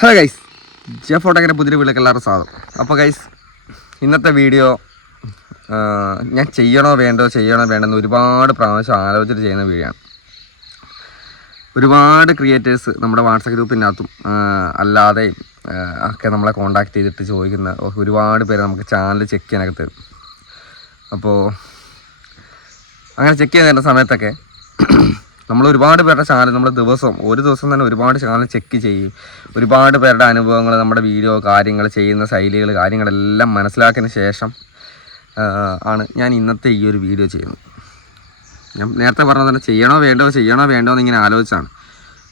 Hello guys J photograph പുതിയ വീട്ടിലേക്ക് എല്ലാവരും അപ്പോൾ ഗൈസ് ഇന്നത്തെ വീഡിയോ ഞാൻ ചെയ്യണോ വേണ്ടോ ചെയ്യണോ വേണ്ടെന്ന് ഒരുപാട് പ്രാവശ്യം ആലോചിച്ചിട്ട് ചെയ്യുന്ന വീഡിയോ ആണ്. ഒരുപാട് ക്രിയേറ്റേഴ്സ് നമ്മുടെ വാട്സപ്പ് ഗ്രൂപ്പിനകത്തും അല്ലാതെ അല്ലാതെയും ഒക്കെ നമ്മളെ കോണ്ടാക്ട് ചെയ്തിട്ട് ചോദിക്കുന്ന ഒരുപാട് പേര് നമുക്ക് ചാനൽ ചെക്ക് ചെയ്യാനൊക്കെ തരും. അപ്പോൾ അങ്ങനെ ചെക്ക് ചെയ്യുന്ന സമയത്തൊക്കെ നമ്മൾ ഒരുപാട് പേരുടെ ചാനൽ നമ്മൾ ദിവസം ഒരു ദിവസം തന്നെ ഒരുപാട് ചാനൽ ചെക്ക് ചെയ്യും. ഒരുപാട് പേരുടെ അനുഭവങ്ങൾ നമ്മുടെ വീഡിയോ കാര്യങ്ങൾ ചെയ്യുന്ന ശൈലികൾ കാര്യങ്ങളെല്ലാം മനസ്സിലാക്കിയതിന് ശേഷം ആണ് ഞാൻ ഇന്നത്തെ ഈ ഒരു വീഡിയോ ചെയ്യുന്നത്. ഞാൻ നേരത്തെ പറഞ്ഞ തന്നെ ചെയ്യണോ വേണ്ടോ ചെയ്യണോ വേണ്ടോ എന്ന് ഇങ്ങനെ ആലോചിച്ചാണ്.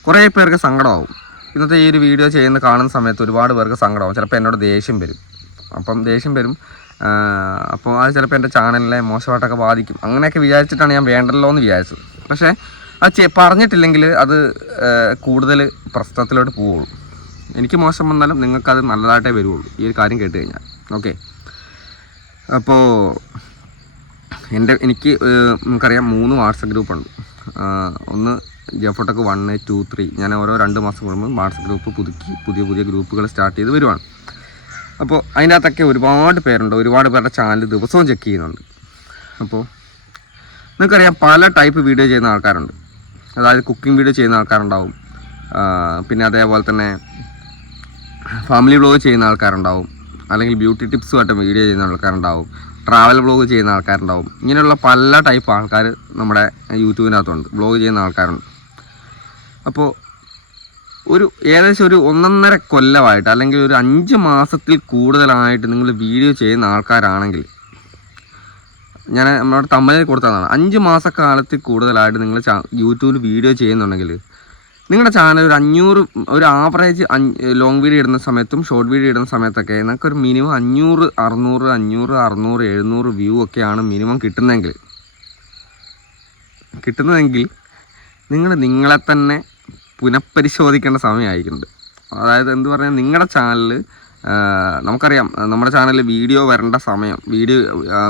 കുറേ പേർക്ക് സങ്കടമാവും. ഇന്നത്തെ ഈ ഒരു വീഡിയോ ചെയ്യുന്ന കാണുന്ന സമയത്ത് ഒരുപാട് പേർക്ക് സങ്കടമാവും. ചിലപ്പോൾ എന്നോട് ദേഷ്യം വരും. അപ്പം ദേഷ്യം വരും. അപ്പോൾ അത് ചിലപ്പോൾ എന്റെ ചാനലിനെ മോശമായിട്ടൊക്കെ ബാധിക്കും. അങ്ങനെയൊക്കെ വിചാരിച്ചിട്ടാണ് ഞാൻ വേണ്ടല്ലോ എന്ന് വിചാരിച്ചത്. പക്ഷേ അത് പറഞ്ഞിട്ടില്ലെങ്കിൽ അത് കൂടുതൽ പ്രശ്നത്തിലോട്ട് പോവുള്ളൂ. എനിക്ക് മോശം വന്നാലും നിങ്ങൾക്കത് നല്ലതായിട്ടേ വരുള്ളൂ ഈ ഒരു കാര്യം കേട്ട് കഴിഞ്ഞാൽ. ഓക്കെ. അപ്പോൾ എന്റെ എനിക്ക് നമുക്കറിയാം മൂന്ന് വാട്സപ്പ് ഗ്രൂപ്പുണ്ട്. ഒന്ന് ജഫോട്ടക്ക് വൺ ടു ത്രീ ഞാൻ ഓരോ രണ്ട് മാസം കൂടുമ്പോൾ വാട്സപ്പ് ഗ്രൂപ്പ് പുതുക്കി പുതിയ പുതിയ ഗ്രൂപ്പുകൾ സ്റ്റാർട്ട് ചെയ്ത് വരുവാണ്. അപ്പോൾ അതിന്റെ അകത്തൊക്കെ ഒരുപാട് പേരുണ്ട്. ഒരുപാട് പേരുടെ ചാനൽ ദിവസവും ചെക്ക് ചെയ്യുന്നുണ്ട്. അപ്പോൾ നിങ്ങൾക്കറിയാം പല ടൈപ്പ് വീഡിയോ ചെയ്യുന്ന ആൾക്കാരുണ്ട്. അതായത് കുക്കിംഗ് വീഡിയോ ചെയ്യുന്ന ആൾക്കാരുണ്ടാവും. പിന്നെ അതേപോലെ തന്നെ ഫാമിലി വ്ളോഗ് ചെയ്യുന്ന ആൾക്കാരുണ്ടാവും. അല്ലെങ്കിൽ ബ്യൂട്ടി ടിപ്സുമായിട്ട് വീഡിയോ ചെയ്യുന്ന ആൾക്കാരുണ്ടാവും. ട്രാവൽ വ്ളോഗ് ചെയ്യുന്ന ആൾക്കാരുണ്ടാവും. ഇങ്ങനെയുള്ള പല ടൈപ്പ് ആൾക്കാർ നമ്മുടെ യൂട്യൂബിനകത്തുണ്ട് വ്ളോഗ് ചെയ്യുന്ന ആൾക്കാരുണ്ട്. അപ്പോൾ ഒരു ഏകദേശം ഒരു ഒന്നൊന്നര കൊല്ലമായിട്ട് അല്ലെങ്കിൽ ഒരു അഞ്ച് മാസത്തിൽ കൂടുതലായിട്ട് നിങ്ങൾ വീഡിയോ ചെയ്യുന്ന ആൾക്കാരാണെങ്കിൽ ഞാൻ നമ്മുടെ തമ്മലിൽ കൊടുത്തതാണ്. അഞ്ച് മാസക്കാലത്തിൽ കൂടുതലായിട്ട് നിങ്ങൾ യൂട്യൂബിൽ വീഡിയോ ചെയ്യുന്നുണ്ടെങ്കിൽ നിങ്ങളുടെ ചാനൽ ഒരു അഞ്ഞൂറ് ഒരു ആവറേജ് ലോങ് വീഡിയോ ഇടുന്ന സമയത്തും ഷോർട്ട് വീഡിയോ ഇടുന്ന സമയത്തൊക്കെ നിങ്ങൾക്ക് ഒരു മിനിമം അഞ്ഞൂറ് അറുന്നൂറ് അഞ്ഞൂറ് അറുന്നൂറ് എഴുന്നൂറ് വ്യൂ ഒക്കെയാണ് മിനിമം കിട്ടുന്നതെങ്കിൽ കിട്ടുന്നതെങ്കിൽ നിങ്ങൾ നിങ്ങളെ തന്നെ പുനഃപരിശോധിക്കേണ്ട സമയമായിരിക്കുന്നുണ്ട്. അതായത് എന്ത് പറഞ്ഞാൽ നിങ്ങളുടെ ചാനൽ നമുക്കറിയാം നമ്മുടെ ചാനലിൽ വീഡിയോ വരേണ്ട സമയം വീഡിയോ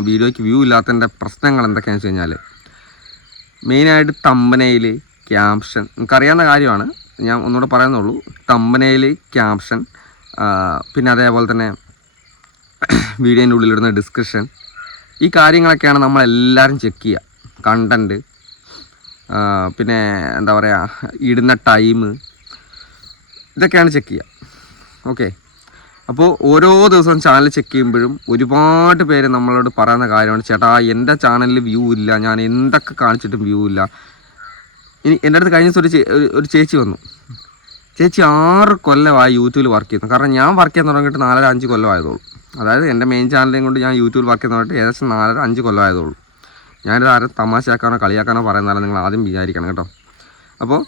വീഡിയോയ്ക്ക് വ്യൂ ഇല്ലാത്തതിന്റെ പ്രശ്നങ്ങൾ എന്തൊക്കെയാണെന്ന് വെച്ച് കഴിഞ്ഞാൽ മെയിനായിട്ട് തമ്പനയിൽ ക്യാപ്ഷൻ നമുക്കറിയാവുന്ന കാര്യമാണ് ഞാൻ ഒന്നുകൂടെ പറയുന്നുള്ളൂ തമ്പനയിൽ ക്യാപ്ഷൻ പിന്നെ അതേപോലെ തന്നെ വീഡിയോന്റെ ഉള്ളിലിടുന്ന ഡിസ്ക്രിപ്ഷൻ ഈ കാര്യങ്ങളൊക്കെയാണ് നമ്മളെല്ലാവരും ചെക്ക് ചെയ്യുക. കണ്ടന്റ് പിന്നെ എന്താ പറയുക ഇടുന്ന ടൈം ഇതൊക്കെയാണ് ചെക്ക് ചെയ്യുക. ഓക്കെ അപ്പോൾ ഓരോ ദിവസവും ചാനൽ ചെക്ക് ചെയ്യുമ്പോഴും ഒരുപാട് പേര് നമ്മളോട് പറയുന്ന കാര്യമാണ് ചേട്ടാ എന്റെ ചാനലിൽ വ്യൂ ഇല്ല. ഞാൻ എന്തൊക്കെ കാണിച്ചിട്ടും വ്യൂ ഇല്ല. ഇനി എന്റെ അടുത്ത് കഴിഞ്ഞ ദിവസം ഒരു ഒരു- ചേച്ചി വന്നു. ചേച്ചി ആറ് കൊല്ലമായി യൂട്യൂബിൽ വർക്ക് ചെയ്യുന്നു. കാരണം ഞാൻ വർക്ക് ചെയ്യാൻ തുടങ്ങിയിട്ട് നാലര അഞ്ച് കൊല്ലമായതുള്ളൂ അതായത് എന്റെ മെയിൻ ചാനലിനെയും കൊണ്ട് ഞാൻ യൂട്യൂബിൽ വർക്ക് ചെയ്യുന്ന തുടങ്ങിയിട്ട് ഏകദേശം നാലര അഞ്ച് കൊല്ലമായതുള്ളൂ ഞാനിത് ആരും തമാശയാക്കാനോ കളിയാക്കാനോ പറയുന്നതാണ് നിങ്ങൾ ആദ്യം വിചാരിക്കണം കേട്ടോ. അപ്പോൾ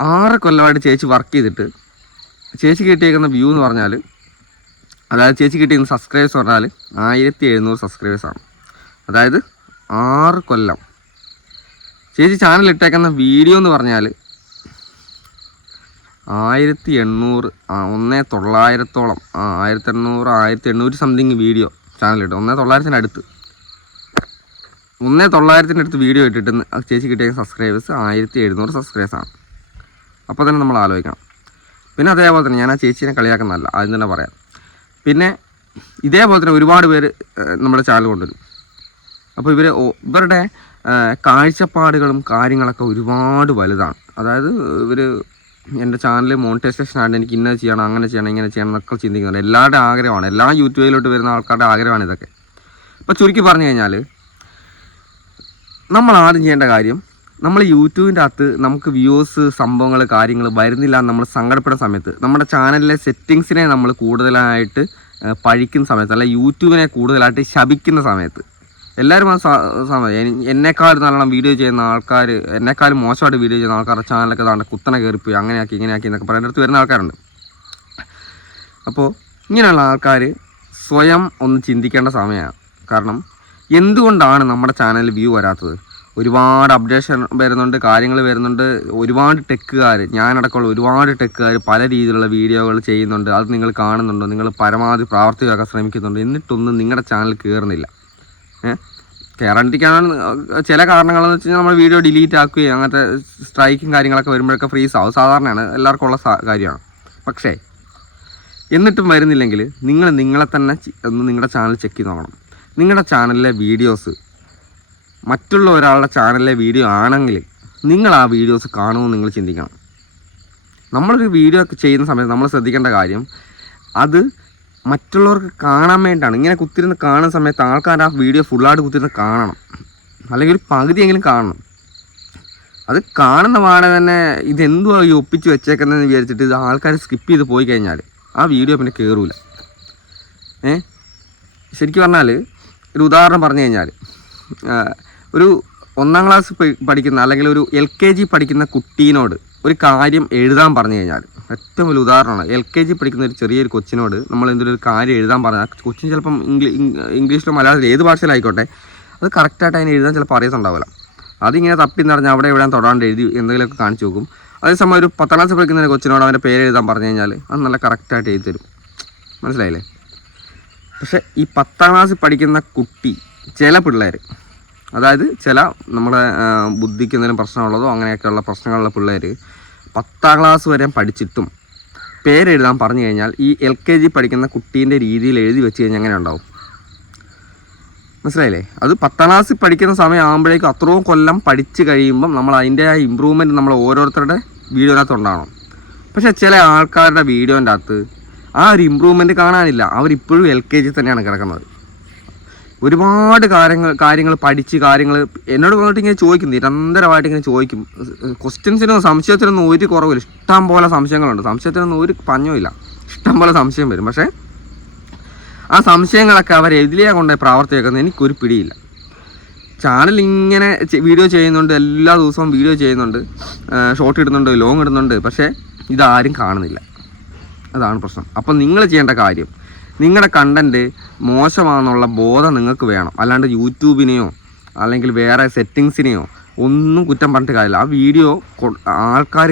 ആറ് കൊല്ലമായിട്ട് ചേച്ചി വർക്ക് ചെയ്തിട്ട് ചേച്ചി കിട്ടിയേക്കുന്ന വ്യൂ എന്ന് പറഞ്ഞാൽ അതായത് ചേച്ചി കിട്ടിയിരുന്ന സബ്സ്ക്രൈബേഴ്സ് പറഞ്ഞാൽ ആയിരത്തി എഴുന്നൂറ് സബ്സ്ക്രൈബേഴ്സാണ് അതായത് ആറ് കൊല്ലം. ചേച്ചി ചാനൽ ഇട്ടേക്കുന്ന വീഡിയോ എന്ന് പറഞ്ഞാൽ ആയിരത്തി എണ്ണൂറ് ആ ഒന്നേ തൊള്ളായിരത്തോളം ആ ആയിരത്തി എണ്ണൂറ് ആയിരത്തി എണ്ണൂറ് സംതിങ് വീഡിയോ ചാനലിട്ട് ഒന്നേ തൊള്ളായിരത്തിന്റെ അടുത്ത്. ഒന്നേ തൊള്ളായിരത്തിന്റെ അടുത്ത് വീഡിയോ ഇട്ടിട്ട് ചേച്ചി കിട്ടിയ സബ്സ്ക്രൈബേഴ്സ് ആയിരത്തി എഴുന്നൂറ് സബ്സ്ക്രൈബേഴ്സാണ് അപ്പോൾ തന്നെ നമ്മൾ ആലോചിക്കണം. പിന്നെ അതേപോലെ തന്നെ ഞാൻ ആ ചേച്ചീനെ കളിയാക്കുന്നതല്ല ആദ്യം തന്നെ പറയാം. പിന്നെ ഇതേപോലെ തന്നെ ഒരുപാട് പേര് നമ്മുടെ ചാനൽ കൊണ്ടുവരും. അപ്പോൾ ഇവർ ഇവരുടെ കാഴ്ചപ്പാടുകളും കാര്യങ്ങളൊക്കെ ഒരുപാട് വലുതാണ്. അതായത് ഇവർ എന്റെ ചാനൽ മോണിറ്റൈസേഷൻ ആയിട്ട് എനിക്ക് ഇന്നത് ചെയ്യണം അങ്ങനെ ചെയ്യണം ഇങ്ങനെ ചെയ്യണം എന്നൊക്കെ ചിന്തിക്കുന്നുണ്ട്. എല്ലാവരുടെ ആഗ്രഹമാണ്. എല്ലാ യൂട്യൂബിലോട്ട് വരുന്ന ആൾക്കാരുടെ ആഗ്രഹമാണ് ഇതൊക്കെ. അപ്പോൾ ചുരുക്കി പറഞ്ഞു കഴിഞ്ഞാൽ നമ്മൾ ആദ്യം ചെയ്യേണ്ട കാര്യം നമ്മൾ യൂട്യൂബിന്റെ അകത്ത് നമുക്ക് വ്യൂസ് സംഭവങ്ങൾ കാര്യങ്ങൾ വരുന്നില്ല എന്ന് നമ്മൾ സങ്കടപ്പെടുന്ന സമയത്ത് നമ്മുടെ ചാനലിലെ സെറ്റിങ്സിനെ നമ്മൾ കൂടുതലായിട്ട് പഴിക്കുന്ന സമയത്ത് അല്ല യൂട്യൂബിനെ കൂടുതലായിട്ട് ശപിക്കുന്ന സമയത്ത് എല്ലാവരും ആ സമയം എന്നെക്കാൾ നല്ലോണം വീഡിയോ ചെയ്യുന്ന ആൾക്കാർ എന്നെക്കാളും മോശമായിട്ട് വീഡിയോ ചെയ്യുന്ന ആൾക്കാരുടെ ചാനലൊക്കെ താണ്ട് കുത്തനെ കയറിപ്പോയി അങ്ങനെയാക്കി ഇങ്ങനെയാക്കി എന്നൊക്കെ പറയുന്ന അടുത്ത് വരുന്ന ആൾക്കാരുണ്ട്. അപ്പോൾ ഇങ്ങനെയുള്ള ആൾക്കാർ സ്വയം ഒന്ന് ചിന്തിക്കേണ്ട സമയമാണ് കാരണം എന്തുകൊണ്ടാണ് നമ്മുടെ ചാനലിൽ വ്യൂ വരാത്തത്? ഒരുപാട് അപ്ഡേഷൻ വരുന്നുണ്ട് കാര്യങ്ങൾ വരുന്നുണ്ട്. ഒരുപാട് ടെക്കുകാർ ഞാനടക്കമുള്ള ഒരുപാട് ടെക്കുകാർ പല രീതിയിലുള്ള വീഡിയോകൾ ചെയ്യുന്നുണ്ട്. അത് നിങ്ങൾ കാണുന്നുണ്ടോ? നിങ്ങൾ പരമാവധി പ്രാവർത്തികമാക്കാൻ ശ്രമിക്കുന്നുണ്ട്? എന്നിട്ടൊന്നും നിങ്ങളുടെ ചാനൽ കയറുന്നില്ല കയറാണ്ടിരിക്കാനാണ് ചില കാരണങ്ങളെന്ന് വെച്ച് കഴിഞ്ഞാൽ നമ്മൾ വീഡിയോ ഡിലീറ്റ് ആക്കുകയും അങ്ങനത്തെ സ്ട്രൈക്കും കാര്യങ്ങളൊക്കെ വരുമ്പോഴൊക്കെ ഫ്രീസ് ആവും. സാധാരണയാണ്. എല്ലാവർക്കും ഉള്ള കാര്യമാണ്. പക്ഷേ എന്നിട്ടും വരുന്നില്ലെങ്കിൽ നിങ്ങൾ നിങ്ങളെ തന്നെ ഒന്ന് നിങ്ങളുടെ ചാനൽ ചെക്ക് ചെയ്ത് നോക്കണം. നിങ്ങളുടെ ചാനലിലെ വീഡിയോസ് മറ്റുള്ള ഒരാളുടെ ചാനലിലെ വീഡിയോ ആണെങ്കിൽ നിങ്ങൾ ആ വീഡിയോസ് കാണുമെന്ന് നിങ്ങൾ ചിന്തിക്കണം. നമ്മളൊരു വീഡിയോ ഒക്കെ ചെയ്യുന്ന സമയത്ത് നമ്മൾ ശ്രദ്ധിക്കേണ്ട കാര്യം അത് മറ്റുള്ളവർക്ക് കാണാൻ വേണ്ടിയിട്ടാണ് ഇങ്ങനെ കുത്തിരുന്ന് കാണുന്ന സമയത്ത് ആൾക്കാർ ആ വീഡിയോ ഫുള്ളായിട്ട് കുത്തിരുന്ന് കാണണം. അല്ലെങ്കിൽ ഒരു പകുതിയെങ്കിലും കാണണം. അത് കാണുന്ന പാടെ തന്നെ ഇതെന്തുവാ ഈ ഒപ്പിച്ച് വെച്ചേക്കുന്നതെന്ന് വിചാരിച്ചിട്ട് ഇത് ആൾക്കാർ സ്കിപ്പ് ചെയ്ത് പോയി കഴിഞ്ഞാൽ ആ വീഡിയോ പിന്നെ കയറൂല ഏ? ശരിക്കും പറഞ്ഞാൽ ഒരു ഉദാഹരണം പറഞ്ഞു കഴിഞ്ഞാൽ ഒരു ഒന്നാം ക്ലാസ് പഠിക്കുന്ന അല്ലെങ്കിൽ ഒരു എൽ കെ ജി പഠിക്കുന്ന കുട്ടീനോട് ഒരു കാര്യം എഴുതാൻ പറഞ്ഞു കഴിഞ്ഞാൽ ഏറ്റവും വലിയ ഉദാഹരണമാണ് എൽ കെ ജി പഠിക്കുന്ന ഒരു ചെറിയൊരു കൊച്ചിനോട് നമ്മൾ എന്തെങ്കിലും ഒരു കാര്യം എഴുതാൻ പറഞ്ഞാൽ കൊച്ചിന് ചിലപ്പം ഇംഗ്ലീ ഇംഗ്ലീഷിലോ മലയാളത്തിലോ ഏത് ഭാഷയിലായിക്കോട്ടെ അത് കറക്റ്റായിട്ട് അതിന് എഴുതാൻ ചിലപ്പോൾ അറിയത്തുണ്ടാവില്ല അതിങ്ങനെ തപ്പി നിറഞ്ഞ് അവിടെ എവിടെയാണ് തൊടാണ്ട് എഴുതി എന്തെങ്കിലുമൊക്കെ കാണിച്ചു നോക്കും. അതേസമയം ഒരു പത്താം ക്ലാസ് പഠിക്കുന്ന ഒരു കൊച്ചിനോട് അവന്റെ പേര് എഴുതാൻ പറഞ്ഞു കഴിഞ്ഞാൽ അത് നല്ല കറക്റ്റായിട്ട് എഴുതി തരും. മനസ്സിലായില്ലേ? പക്ഷേ ഈ പത്താം ക്ലാസ്സിൽ പഠിക്കുന്ന കുട്ടി ചില പിള്ളേർ അതായത് ചില നമ്മുടെ ബുദ്ധിക്ക് എന്തെങ്കിലും പ്രശ്നമുള്ളതോ അങ്ങനെയൊക്കെയുള്ള പ്രശ്നങ്ങളുള്ള പിള്ളേർ പത്താം ക്ലാസ് വരെ പഠിച്ചിട്ടും പേരെഴുതാൻ പറഞ്ഞു കഴിഞ്ഞാൽ ഈ എൽ കെ ജി പഠിക്കുന്ന കുട്ടീന്റെ രീതിയിൽ എഴുതി വെച്ച് കഴിഞ്ഞാൽ എങ്ങനെ ഉണ്ടാവും? മനസ്സിലായില്ലേ? അത് പത്താം ക്ലാസ്സിൽ പഠിക്കുന്ന സമയമാകുമ്പോഴേക്കും അത്രയും കൊല്ലം പഠിച്ച് കഴിയുമ്പം നമ്മൾ അതിന്റെ ആ ഇമ്പ്രൂവ്മെന്റ് നമ്മൾ ഓരോരുത്തരുടെ വീഡിയോനകത്ത് ഉണ്ടാവണം. പക്ഷേ ചില ആൾക്കാരുടെ വീഡിയോന്റെ അകത്ത് ആ ഒരു ഇമ്പ്രൂവ്മെന്റ് കാണാനില്ല. അവരിപ്പോഴും എൽ കെ ജി തന്നെയാണ് കിടക്കുന്നത്. ഒരുപാട് കാര്യങ്ങൾ കാര്യങ്ങൾ പഠിച്ച് കാര്യങ്ങൾ എന്നോട് വന്നിട്ട് ഇങ്ങനെ ചോദിക്കും നിരന്തരമായിട്ട് ഇങ്ങനെ ചോദിക്കും. ക്വസ്റ്റ്യൻസിനോ സംശയത്തിനൊന്നും ഒരു കുറവില്ല. ഇഷ്ടം പോലെ സംശയങ്ങളുണ്ട്. സംശയത്തിനൊന്നും ഒരു പഞ്ഞമില്ല ഇഷ്ടം പോലെ സംശയം വരും. പക്ഷേ ആ സംശയങ്ങളൊക്കെ അവർ എതിലെയാണ് കൊണ്ടുപോയി പ്രാവർത്തിയാക്കുന്നത് എനിക്കൊരു പിടിയില്ല. ചാനൽ ഇങ്ങനെ വീഡിയോ ചെയ്യുന്നുണ്ട്. എല്ലാ ദിവസവും വീഡിയോ ചെയ്യുന്നുണ്ട്. ഷോർട്ട് ഇടുന്നുണ്ട് ലോങ് ഇടുന്നുണ്ട്. പക്ഷേ ഇതാരും കാണുന്നില്ല. അതാണ് പ്രശ്നം. അപ്പം നിങ്ങൾ ചെയ്യേണ്ട കാര്യം നിങ്ങളുടെ കണ്ടന്റ് മോശമാണെന്നുള്ള ബോധം നിങ്ങൾക്ക് വേണം. അല്ലാണ്ട് യൂട്യൂബിനെയോ അല്ലെങ്കിൽ വേറെ സെറ്റിങ്സിനെയോ ഒന്നും കുറ്റം പറഞ്ഞിട്ട് കാര്യമില്ല. ആ വീഡിയോ ആൾക്കാർ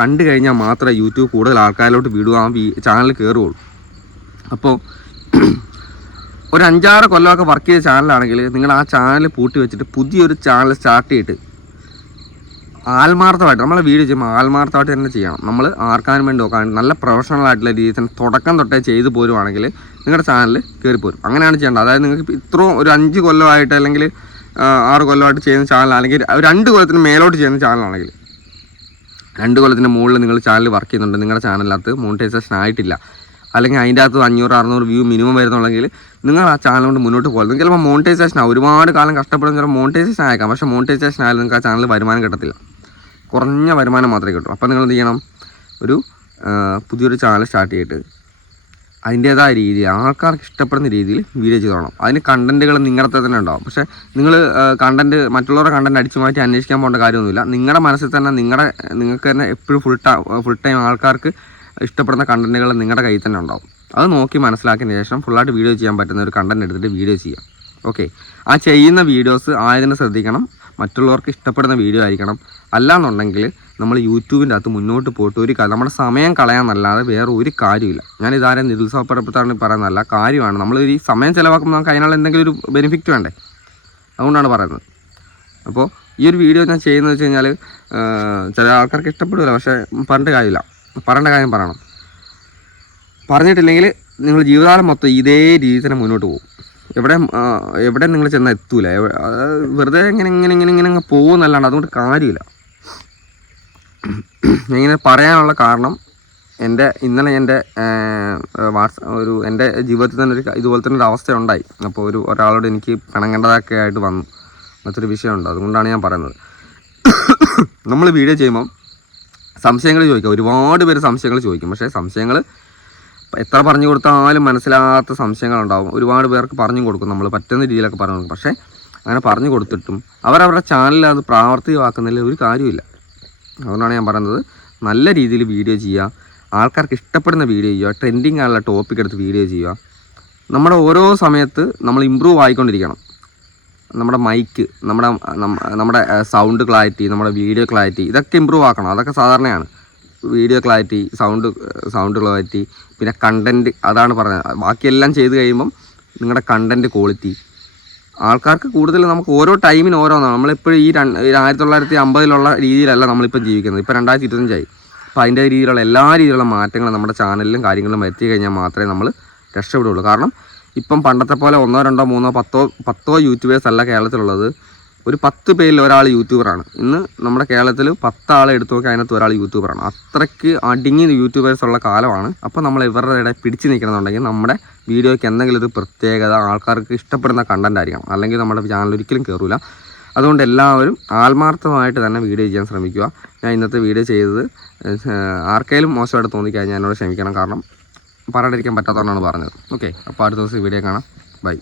കണ്ടു കഴിഞ്ഞാൽ മാത്രമേ യൂട്യൂബ് കൂടുതൽ ആൾക്കാരിലോട്ട് വിടുക ആ ചാനൽ കയറുകയുള്ളൂ അപ്പോൾ ഒരു അഞ്ചാറ് കൊല്ലമൊക്കെ വർക്ക് ചെയ്ത ചാനലാണെങ്കിൽ നിങ്ങൾ ആ ചാനൽ പൂട്ടി വെച്ചിട്ട് പുതിയൊരു ചാനൽ സ്റ്റാർട്ട് ചെയ്തിട്ട് ആത്മാർത്ഥമായിട്ട് നമ്മളെ വീഡിയോ ചെയ്യുമ്പോൾ ആത്മാർത്ഥമായിട്ട് തന്നെ ചെയ്യണം. നമ്മൾ ആർക്കാനും വേണ്ടി നോക്കാൻ നല്ല പ്രൊഫഷണൽ ആയിട്ടുള്ള രീതിയിൽ തന്നെ തുടക്കം തൊട്ടേ ചെയ്തു പോരുവാണെങ്കിൽ നിങ്ങളുടെ ചാനൽ പോരും. അങ്ങനെയാണ് ചെയ്യേണ്ടത്. അതായത് നിങ്ങൾക്ക് ഇത്രയും ഒരു അഞ്ച് കൊല്ലമായിട്ട് അല്ലെങ്കിൽ ആറ് കൊല്ലമായിട്ട് ചെയ്യുന്ന ചാനലാണെങ്കിൽ രണ്ട് കൊല്ലത്തിന് മേലോട്ട് ചെയ്യുന്ന ചാനലാണെങ്കിൽ രണ്ട് കൊല്ലത്തിന് മുകളിൽ നിങ്ങൾ ചാനൽ വർക്ക് ചെയ്യുന്നുണ്ട് നിങ്ങളുടെ ചാനലിനകത്ത് മോണിറ്റൈസേഷൻ ആയിട്ടില്ല. അല്ലെങ്കിൽ അതിന്റെ അകത്ത് അഞ്ഞൂറ് അറുന്നൂറ് വ്യൂ മിനിമം വരുന്നുണ്ടെങ്കിൽ നിങ്ങൾ ആ ചാനൽ കൊണ്ട് മുന്നോട്ട് പോകുന്നത് ചിലപ്പോൾ മോണിറ്റൈസേഷൻ ഒരുപാട് കാലം കഷ്ടപ്പെടുന്ന ചിലപ്പോൾ മോണിറ്റൈസേഷൻ ആയേക്കാം. പക്ഷേ മോണിറ്റൈസേഷൻ ആയാലും നിങ്ങൾക്ക് ആ ചാനൽ വരുമാനം കിട്ടത്തില്ല. കുറഞ്ഞ വരുമാനം മാത്രമേ കിട്ടൂ. അപ്പോൾ നിങ്ങൾ എന്ത് ചെയ്യണം? ഒരു പുതിയൊരു ചാനൽ സ്റ്റാർട്ട് ചെയ്തിട്ട് അതിന്റേതായ രീതിയിൽ ആൾക്കാർക്ക് ഇഷ്ടപ്പെടുന്ന രീതിയിൽ വീഡിയോ ചെയ്ത് തുടങ്ങണം അതിന് കണ്ടന്റുകൾ നിങ്ങളുടെ തന്നെ ഉണ്ടാവും. പക്ഷേ നിങ്ങൾ കണ്ടന്റ് മറ്റുള്ളവരുടെ കണ്ടന്റ് അടിച്ചു മാറ്റി അന്വേഷിക്കാൻ പോകേണ്ട കാര്യമൊന്നുമില്ല. നിങ്ങളുടെ മനസ്സിൽ തന്നെ നിങ്ങളുടെ നിങ്ങൾക്ക് തന്നെ എപ്പോഴും ഫുൾ ടൈം ഫുൾ ടൈം ആൾക്കാർക്ക് ഇഷ്ടപ്പെടുന്ന കണ്ടന്റുകൾ നിങ്ങളുടെ കയ്യിൽ തന്നെ ഉണ്ടാവും. അത് നോക്കി മനസ്സിലാക്കിയതിന് ശേഷം ഫുള്ളായിട്ട് വീഡിയോ ചെയ്യാൻ പറ്റുന്ന ഒരു കണ്ടന്റ് എടുത്തിട്ട് വീഡിയോ ചെയ്യാം. ഓക്കെ ആ ചെയ്യുന്ന വീഡിയോസ് ആയതിനെ ശ്രദ്ധിക്കണം. മറ്റുള്ളവർക്ക് ഇഷ്ടപ്പെടുന്ന വീഡിയോ ആയിരിക്കണം. അല്ലാന്നുണ്ടെങ്കിൽ നമ്മൾ യൂട്യൂബിന്റെ അകത്ത് മുന്നോട്ട് പോയിട്ട് ഒരു നമ്മുടെ സമയം കളയാന്നല്ലാതെ വേറെ ഒരു കാര്യമില്ല. ഞാൻ ഇതാരും നിരുത്സാഹപ്പെടുത്താൻ പറയുന്നതല്ല കാര്യമാണ്. നമ്മൾ ഈ സമയം ചിലവാക്കുമ്പോൾ നമുക്ക് അതിനുള്ള എന്തെങ്കിലും ഒരു ബെനിഫിറ്റ് വേണ്ടേ? അതുകൊണ്ടാണ് പറയുന്നത്. അപ്പോൾ ഈ ഒരു വീഡിയോ ഞാൻ ചെയ്യുന്നത് വെച്ച് കഴിഞ്ഞാൽ ചില ആൾക്കാർക്ക് ഇഷ്ടപ്പെടില്ല പക്ഷേ പറഞ്ഞിട്ട് കാര്യമില്ല. പറയേണ്ട കാര്യം പറയണം. പറഞ്ഞിട്ടില്ലെങ്കിൽ നിങ്ങൾ ജീവിതകാലം മൊത്തം ഇതേ രീതി തന്നെ മുന്നോട്ട് പോകും. എവിടെ എവിടെ നിങ്ങൾ ചെന്നാൽ എത്തൂല. വെറുതെ ഇങ്ങനെ ഇങ്ങനെ ഇങ്ങനെ ഇങ്ങനെ അങ്ങ് പോകുന്നല്ലാണ്ട് അതുകൊണ്ട് കാര്യമില്ല. ഇങ്ങനെ പറയാനുള്ള കാരണം എന്റെ ഇന്നലെ എന്റെ വാട്സ് ഒരു എന്റെ ജീവിതത്തിൽ തന്നെ ഒരു ഇതുപോലെ തന്നെ ഒരു അവസ്ഥ ഉണ്ടായി അപ്പോൾ ഒരു ഒരാളോട് എനിക്ക് പിണങ്ങേണ്ടതൊക്കെ ആയിട്ട് വന്നു. അങ്ങനത്തെ വിഷയമുണ്ട്. അതുകൊണ്ടാണ് ഞാൻ പറയുന്നത്. നമ്മൾ വീഡിയോ ചെയ്യുമ്പം സംശയങ്ങൾ ചോദിക്കാം. ഒരുപാട് പേര് സംശയങ്ങൾ ചോദിക്കും. പക്ഷേ സംശയങ്ങൾ എത്ര പറഞ്ഞു കൊടുത്താലും മനസ്സിലാകാത്ത സംശയങ്ങളുണ്ടാകും ഒരുപാട് പേർക്ക് പറഞ്ഞു കൊടുക്കും. നമ്മൾ പറ്റുന്ന രീതിയിലൊക്കെ പറഞ്ഞു കൊടുക്കും. പക്ഷേ അങ്ങനെ പറഞ്ഞു കൊടുത്തിട്ടും അവരവരുടെ ചാനലിൽ അത് പ്രാവർത്തികമാക്കുന്നതിൽ ഒരു കാര്യമില്ല അതുകൊണ്ടാണ് ഞാൻ പറയുന്നത് നല്ല രീതിയിൽ വീഡിയോ ചെയ്യുക. ആൾക്കാർക്ക് ഇഷ്ടപ്പെടുന്ന വീഡിയോ ചെയ്യുക. ട്രെൻഡിങ് ആയുള്ള ടോപ്പിക് എടുത്ത് വീഡിയോ ചെയ്യുക. നമ്മുടെ ഓരോ സമയത്ത് നമ്മൾ ഇമ്പ്രൂവ് ആയിക്കൊണ്ടിരിക്കണം. നമ്മുടെ മൈക്ക് നമ്മുടെ നമ്മുടെ സൗണ്ട് ക്ലാരിറ്റി നമ്മുടെ വീഡിയോ ക്ലാരിറ്റി ഇതൊക്കെ ഇമ്പ്രൂവ് ആക്കണം. അതൊക്കെ സാധാരണയാണ്. Video clarity sound sound clarity പിന്നെ കണ്ടന്റ് അതാണ് പറഞ്ഞത്. ബാക്കിയെല്ലാം ചെയ്ത് കഴിയുമ്പം നിങ്ങളുടെ കണ്ടന്റ് ക്വാളിറ്റി ആൾക്കാർക്ക് കൂടുതൽ നമുക്ക് ഓരോ ടൈമിന് ഓരോന്നാണ്. നമ്മളിപ്പോഴും ഈ രണ്ട് ആയിരത്തി തൊള്ളായിരത്തി അമ്പതിലുള്ള രീതിയിലല്ല നമ്മളിപ്പോൾ ജീവിക്കുന്നത്. ഇപ്പോൾ രണ്ടായിരത്തി ഇരുപത്തഞ്ചായി അപ്പോൾ അതിന്റെ രീതിയിലുള്ള എല്ലാ രീതിയിലുള്ള മാറ്റങ്ങളും നമ്മുടെ ചാനലിലും കാര്യങ്ങളും വരുത്തി കഴിഞ്ഞാൽ മാത്രമേ നമ്മൾ രക്ഷപ്പെടുകയുള്ളൂ കാരണം ഇപ്പം പണ്ടത്തെ പോലെ ഒന്നോ രണ്ടോ മൂന്നോ പത്തോ പത്തോ യൂട്യൂബേഴ്സ് അല്ല കേരളത്തിലുള്ളത്. ഒരു പത്ത് പേരിൽ ഒരാൾ യൂട്യൂബറാണ്. ഇന്ന് നമ്മുടെ കേരളത്തിൽ പത്താളെ എടുത്തു നോക്കി അതിനകത്ത് ഒരാൾ യൂട്യൂബറാണ്. അത്രയ്ക്ക് അടിങ്ങി യൂട്യൂബേഴ്സ് ഉള്ള കാലമാണ്. അപ്പോൾ നമ്മൾ ഇവരുടെ ഇടയിൽ പിടിച്ചു നിൽക്കണമെന്നുണ്ടെങ്കിൽ നമ്മുടെ വീഡിയോയ്ക്ക് എന്തെങ്കിലും ഒരു പ്രത്യേകത ആൾക്കാർക്ക് ഇഷ്ടപ്പെടുന്ന കണ്ടന്റ് ആയിരിക്കണം. അല്ലെങ്കിൽ നമ്മുടെ ചാനൽ ഒരിക്കലും കയറില്ല അതുകൊണ്ട് എല്ലാവരും ആത്മാർത്ഥമായിട്ട് തന്നെ വീഡിയോ ചെയ്യാൻ ശ്രമിക്കുക. ഞാൻ ഇന്നത്തെ വീഡിയോ ചെയ്തത് ആർക്കെങ്കിലും മോശമായിട്ട് തോന്നിക്കഴിഞ്ഞാൽ എന്നോട് ക്ഷമിക്കണം. കാരണം പറയാണ്ടിരിക്കാൻ പറ്റാത്തതുകൊണ്ടാണ് പറഞ്ഞത്. ഓക്കെ അപ്പോൾ അടുത്ത ദിവസം വീഡിയോ കാണാം. ബൈ